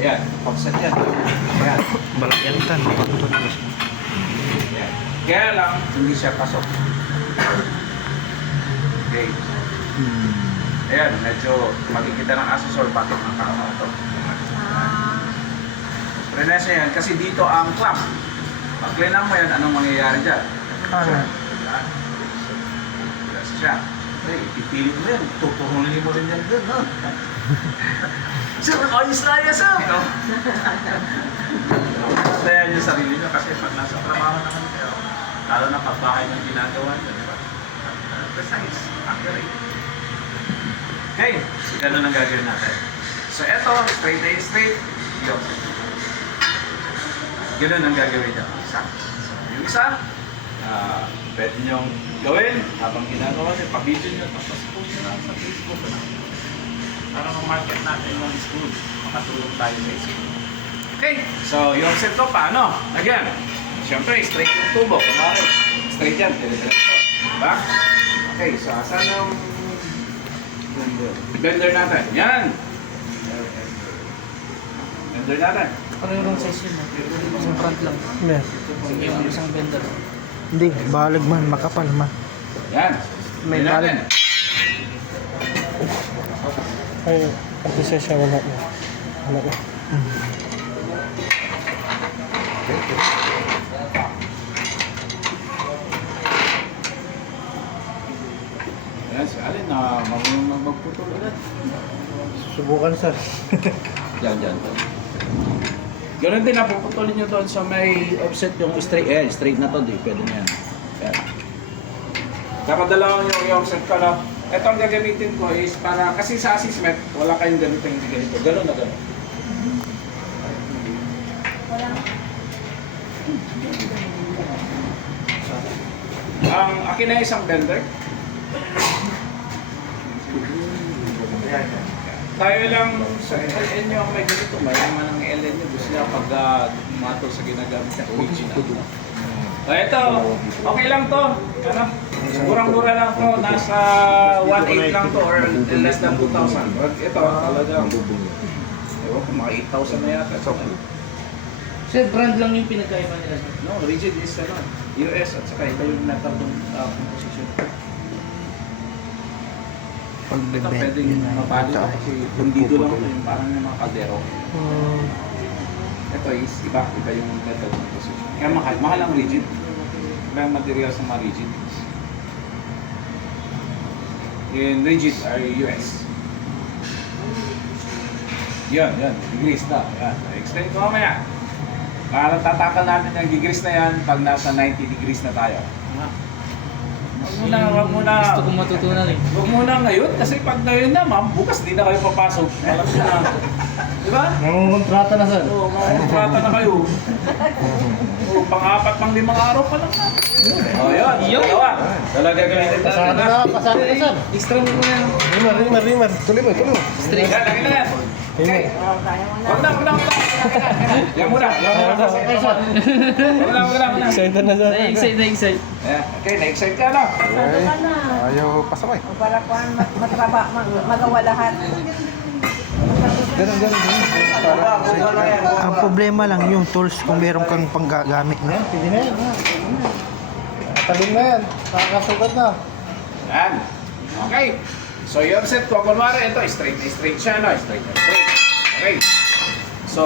Ayan, offset yan. Ayan. Balakyantan. Ayan. Kaya lang, hindi siya pasok. Okay. Ayan, medyo makikita ng asesor bakit nakakama ito. Prenesa yan, kasi dito ang clamp. Pag cleanan mo yan, anong mangyayari dyan? Kasi siya. Okay, ipipilit mo yan. Tuturunin mo rin yan dun, no? Sir, ayos na yan, sir! Kaya yung sarili nyo kasi pag nasa trabaho naman kayo, lalo na pagbahay ng ginagawa nyo, di ba? Precise, accurate. Okay, ganun ang gagawin natin. So, eto, straight na straight, yun. Ganun ang gagawin nyo. Isa. So, yung isa, pwede nyong gawin habang ginagawa nyo, pa-video nyo, tapos post nyo lang sa Facebook na. Para ma-market natin yung school, makatulong tayo sa school. Okay, so yung offset ko, paano? Again, siyempre, straight yung tubo. Kumari, straight yan, dire-diretso. Diba? Okay, so asan yung blender natin? Yan! Blender natin. Parang size yun. Isang front lang. Yeah. Sige, yung isang bender. Hindi, balag man, makapal man. Yan. May Blender natin. Ay, kasi siya wala na. Wala na. Yan, si Alin na marunong magputol ulit. Subukan sir. Yan. Ganun din, napuputulin nyo doon sa may offset yung straight. Straight na to, di pwede na yan. Yan. Dapat yung offset ko na. Ito ang gagamitin ko is para, kasi sa assessment, wala kayong ganito hindi ganito. Ganun na ganun. Ang akin na isang blender. Tayo lang sa LN nyo ang may ganito. Mayaman ang LN nyo. Gusto niya pag mato sa ginagamit na original. So ito, okay lang to. Ano? Murang-mura lang to. Nasa 1.8 lang to or less than 2,000. Ito, talagang ewan ko, mga 8,000 na yata. Sir, brand lang yung pinagkaiba nila. No, rigid is US at saka iba yung metal ng composition. Ito pwedeng mapali ito kasi hundido lang ito yung parang yung mga kaldero. Ito is iba yung metal composition. Kaya mahal ang rigid. Iba yung materials ng mga rigid. Yung rigid are US. Yan, gigris na. Yan, explain ko mamaya. Para tatakan natin yung gigris na yan pag nasa 90 degrees na tayo. Wag muna. Gusto kong matutunan eh. Huwag muna ngayon kasi pag ngayon na ma'am, bukas di na kayo papasok. Alam nyo na. Di ba? Nangungontrata na sir. Oo, makukontrata na kayo. Oo, pang-apat, pang-limang araw pa lang na. O, yun. Dalawa. Talaga ganito. Pasado na sir. Extra mo na yan. Rimar. Tuloy mo. Straight. Yan, lagyan na yan. Okay. Wag na. Yan muna. Excited na sir. Na-excite. Yeah. Okay, na-excite ka na. Ayaw pasaway. Para kuan magawa lahat. Ganun. Ang problema lang yung tools kung meron kang panggagamit na. Pwede na yan. Talon na yan. Nakakasugat na. Yan. Okay. So, yung set ko, kunwari, ito, straight na straight siya, no? Straight na straight. Okay. So,